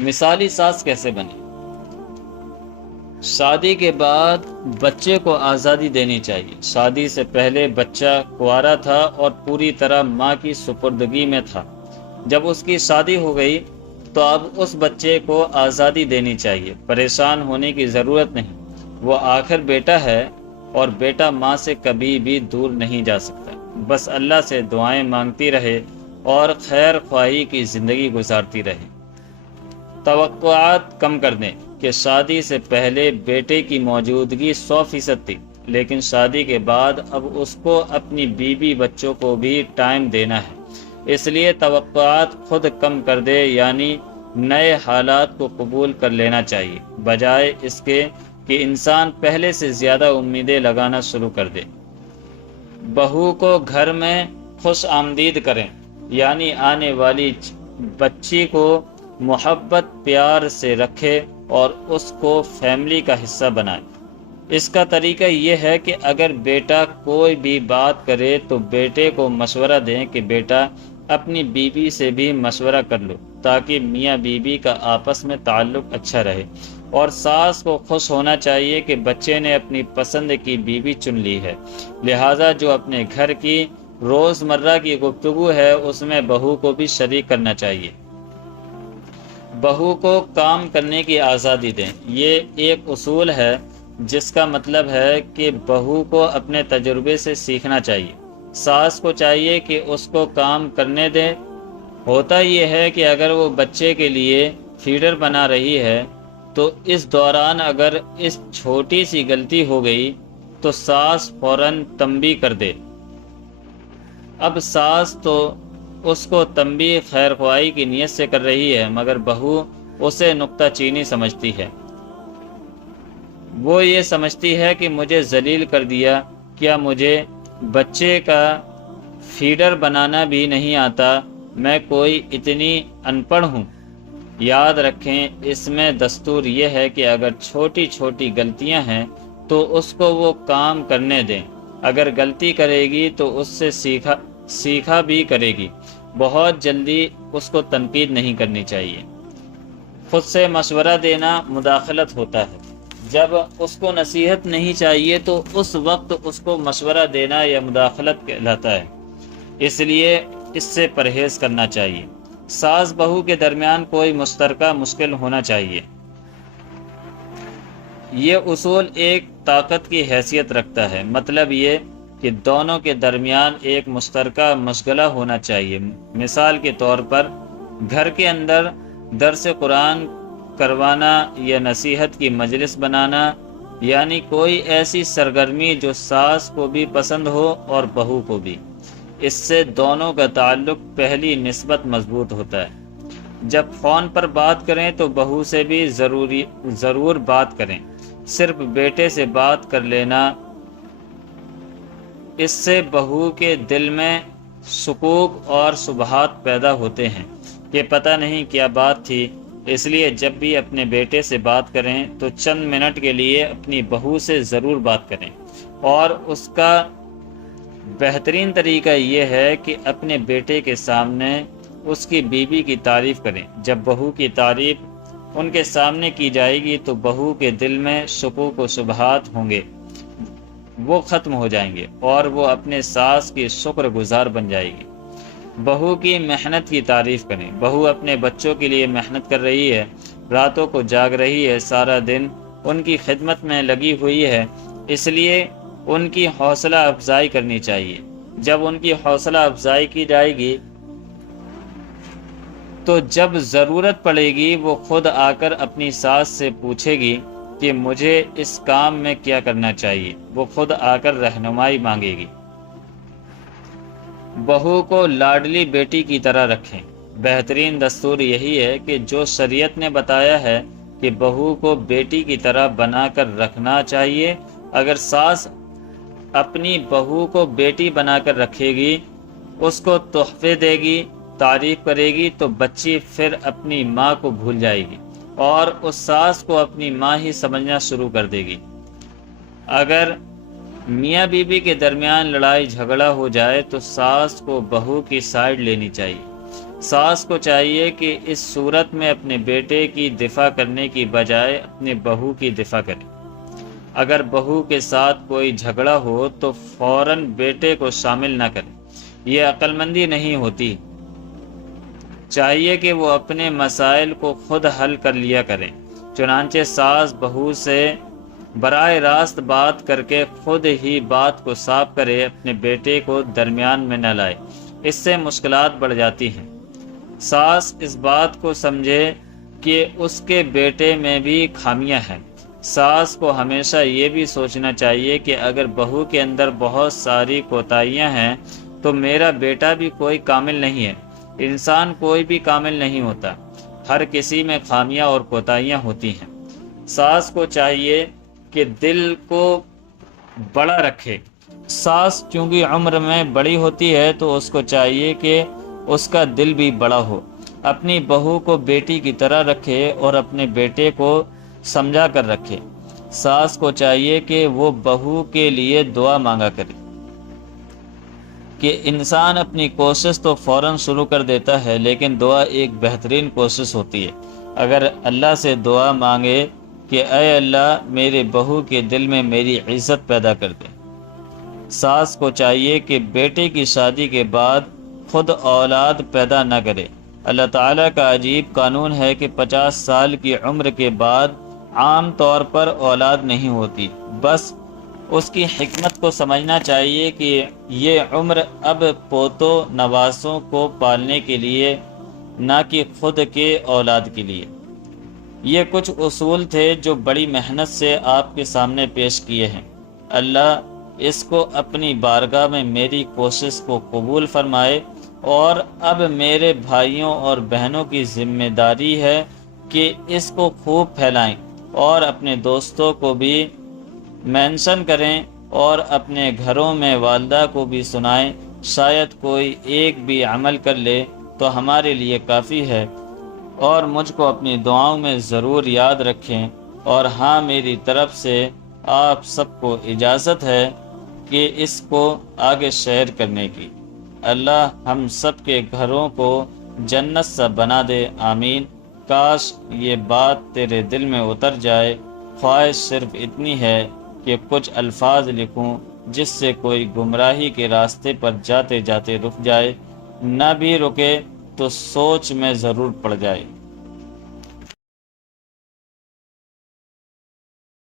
مثالی ساس کیسے بنے؟ شادی کے بعد بچے کو آزادی دینی چاہیے۔ شادی سے پہلے بچہ کنوارا تھا اور پوری طرح ماں کی سپردگی میں تھا۔ جب اس کی شادی ہو گئی تو اب اس بچے کو آزادی دینی چاہیے، پریشان ہونے کی ضرورت نہیں۔ وہ آخر بیٹا ہے اور بیٹا ماں سے کبھی بھی دور نہیں جا سکتا۔ بس اللہ سے دعائیں مانگتی رہے اور خیر خواہی کی زندگی گزارتی رہے۔ توقعات کم کر دیں کہ شادی سے پہلے بیٹے کی موجودگی 100% تھی، لیکن شادی کے بعد اب اس کو اپنی بیوی بچوں کو بھی ٹائم دینا ہے۔ اس لیے توقعات خود کم کر دے، یعنی نئے حالات کو قبول کر لینا چاہیے، بجائے اس کے کہ انسان پہلے سے زیادہ امیدیں لگانا شروع کر دے۔ بہو کو گھر میں خوش آمدید کریں، یعنی آنے والی بچی کو محبت پیار سے رکھے اور اس کو فیملی کا حصہ بنائے۔ اس کا طریقہ یہ ہے کہ اگر بیٹا کوئی بھی بات کرے تو بیٹے کو مشورہ دیں کہ بیٹا اپنی بیوی سے بھی مشورہ کر لو، تاکہ میاں بیوی کا آپس میں تعلق اچھا رہے۔ اور ساس کو خوش ہونا چاہیے کہ بچے نے اپنی پسند کی بیوی چن لی ہے، لہٰذا جو اپنے گھر کی روزمرہ کی گفتگو ہے اس میں بہو کو بھی شریک کرنا چاہیے۔ بہو کو کام کرنے کی آزادی دیں۔ یہ ایک اصول ہے جس کا مطلب ہے کہ بہو کو اپنے تجربے سے سیکھنا چاہیے۔ ساس کو چاہیے کہ اس کو کام کرنے دیں۔ ہوتا یہ ہے کہ اگر وہ بچے کے لیے فیڈر بنا رہی ہے تو اس دوران اگر اس چھوٹی سی غلطی ہو گئی تو ساس فوراً تنبیہ کر دے۔ اب ساس تو اس کو تنبیہ خیر خواہی کی نیت سے کر رہی ہے، مگر بہو اسے نکتہ چینی سمجھتی ہے۔ وہ یہ سمجھتی ہے کہ مجھے ذلیل کر دیا، کیا مجھے بچے کا فیڈر بنانا بھی نہیں آتا، میں کوئی اتنی ان پڑھ ہوں۔ یاد رکھیں، اس میں دستور یہ ہے کہ اگر چھوٹی چھوٹی غلطیاں ہیں تو اس کو وہ کام کرنے دیں۔ اگر غلطی کرے گی تو اس سے سیکھا بھی کرے گی۔ بہت جلدی اس کو تنقید نہیں کرنی چاہیے۔ خود سے مشورہ دینا مداخلت ہوتا ہے۔ جب اس کو نصیحت نہیں چاہیے تو اس وقت اس کو مشورہ دینا یا مداخلت کہلاتا ہے، اس لیے اس سے پرہیز کرنا چاہیے۔ ساس بہو کے درمیان کوئی مشترکہ مشکل ہونا چاہیے۔ یہ اصول ایک طاقت کی حیثیت رکھتا ہے، مطلب یہ کہ دونوں کے درمیان ایک مشترکہ مشغلہ ہونا چاہیے۔ مثال کے طور پر گھر کے اندر درس قرآن کروانا یا نصیحت کی مجلس بنانا، یعنی کوئی ایسی سرگرمی جو ساس کو بھی پسند ہو اور بہو کو بھی۔ اس سے دونوں کا تعلق پہلی نسبت مضبوط ہوتا ہے۔ جب فون پر بات کریں تو بہو سے بھی ضرور بات کریں۔ صرف بیٹے سے بات کر لینا، اس سے بہو کے دل میں شکوک اور شبہات پیدا ہوتے ہیں کہ پتہ نہیں کیا بات تھی۔ اس لیے جب بھی اپنے بیٹے سے بات کریں تو چند منٹ کے لیے اپنی بہو سے ضرور بات کریں، اور اس کا بہترین طریقہ یہ ہے کہ اپنے بیٹے کے سامنے اس کی بیوی کی تعریف کریں۔ جب بہو کی تعریف ان کے سامنے کی جائے گی تو بہو کے دل میں شکوک و شبہات ہوں گے، وہ ختم ہو جائیں گے اور وہ اپنے ساس کی شکر گزار بن جائے گی۔ بہو کی محنت کی تعریف کریں۔ بہو اپنے بچوں کے لیے محنت کر رہی ہے، راتوں کو جاگ رہی ہے، سارا دن ان کی خدمت میں لگی ہوئی ہے، اس لیے ان کی حوصلہ افزائی کرنی چاہیے۔ جب ان کی حوصلہ افزائی کی جائے گی تو جب ضرورت پڑے گی وہ خود آ کر اپنی ساس سے پوچھے گی کہ مجھے اس کام میں کیا کرنا چاہیے، وہ خود آ کر رہنمائی مانگے گی۔ بہو کو لاڈلی بیٹی کی طرح رکھیں۔ بہترین دستور یہی ہے کہ جو شریعت نے بتایا ہے کہ بہو کو بیٹی کی طرح بنا کر رکھنا چاہیے۔ اگر ساس اپنی بہو کو بیٹی بنا کر رکھے گی، اس کو تحفے دے گی، تعریف کرے گی، تو بچی پھر اپنی ماں کو بھول جائے گی اور اس ساس کو اپنی ماں ہی سمجھنا شروع کر دے گی۔ اگر میاں بیوی کے درمیان لڑائی جھگڑا ہو جائے تو ساس کو بہو کی سائیڈ لینی چاہیے۔ ساس کو چاہیے کہ اس صورت میں اپنے بیٹے کی دفاع کرنے کی بجائے اپنے بہو کی دفاع کرے۔ اگر بہو کے ساتھ کوئی جھگڑا ہو تو فوراً بیٹے کو شامل نہ کرے، یہ عقل مندی نہیں ہوتی۔ چاہیے کہ وہ اپنے مسائل کو خود حل کر لیا کریں۔ چنانچہ ساس بہو سے براہ راست بات کر کے خود ہی بات کو صاف کرے، اپنے بیٹے کو درمیان میں نہ لائے، اس سے مشکلات بڑھ جاتی ہیں۔ ساس اس بات کو سمجھے کہ اس کے بیٹے میں بھی خامیاں ہیں۔ ساس کو ہمیشہ یہ بھی سوچنا چاہیے کہ اگر بہو کے اندر بہت ساری کوتاہیاں ہیں تو میرا بیٹا بھی کوئی کامل نہیں ہے۔ انسان کوئی بھی کامل نہیں ہوتا، ہر کسی میں خامیاں اور کوتاہیاں ہوتی ہیں۔ ساس کو چاہیے کہ دل کو بڑا رکھے۔ ساس چونکہ عمر میں بڑی ہوتی ہے تو اس کو چاہیے کہ اس کا دل بھی بڑا ہو، اپنی بہو کو بیٹی کی طرح رکھے اور اپنے بیٹے کو سمجھا کر رکھے۔ ساس کو چاہیے کہ وہ بہو کے لیے دعا مانگا کرے۔ کہ انسان اپنی کوشش تو فوراً شروع کر دیتا ہے، لیکن دعا ایک بہترین کوشش ہوتی ہے۔ اگر اللہ سے دعا مانگے کہ اے اللہ میرے بہو کے دل میں میری عزت پیدا کر دے۔ ساس کو چاہیے کہ بیٹے کی شادی کے بعد خود اولاد پیدا نہ کرے۔ اللہ تعالیٰ کا عجیب قانون ہے کہ 50 سال کی عمر کے بعد عام طور پر اولاد نہیں ہوتی۔ بس اس کی حکمت کو سمجھنا چاہیے کہ یہ عمر اب پوتوں نواسوں کو پالنے کے لیے نہ کہ خود کے اولاد کے لیے۔ یہ کچھ اصول تھے جو بڑی محنت سے آپ کے سامنے پیش کیے ہیں۔ اللہ اس کو اپنی بارگاہ میں میری کوشش کو قبول فرمائے، اور اب میرے بھائیوں اور بہنوں کی ذمہ داری ہے کہ اس کو خوب پھیلائیں اور اپنے دوستوں کو بھی مینشن کریں اور اپنے گھروں میں والدہ کو بھی سنائیں۔ شاید کوئی ایک بھی عمل کر لے تو ہمارے لیے کافی ہے، اور مجھ کو اپنی دعاؤں میں ضرور یاد رکھیں۔ اور ہاں، میری طرف سے آپ سب کو اجازت ہے کہ اس کو آگے شیئر کرنے کی۔ اللہ ہم سب کے گھروں کو جنت سا بنا دے، آمین۔ کاش یہ بات تیرے دل میں اتر جائے۔ خواہش صرف اتنی ہے کہ کچھ الفاظ لکھوں جس سے کوئی گمراہی کے راستے پر جاتے جاتے رک جائے، نہ بھی رکے تو سوچ میں ضرور پڑ جائے۔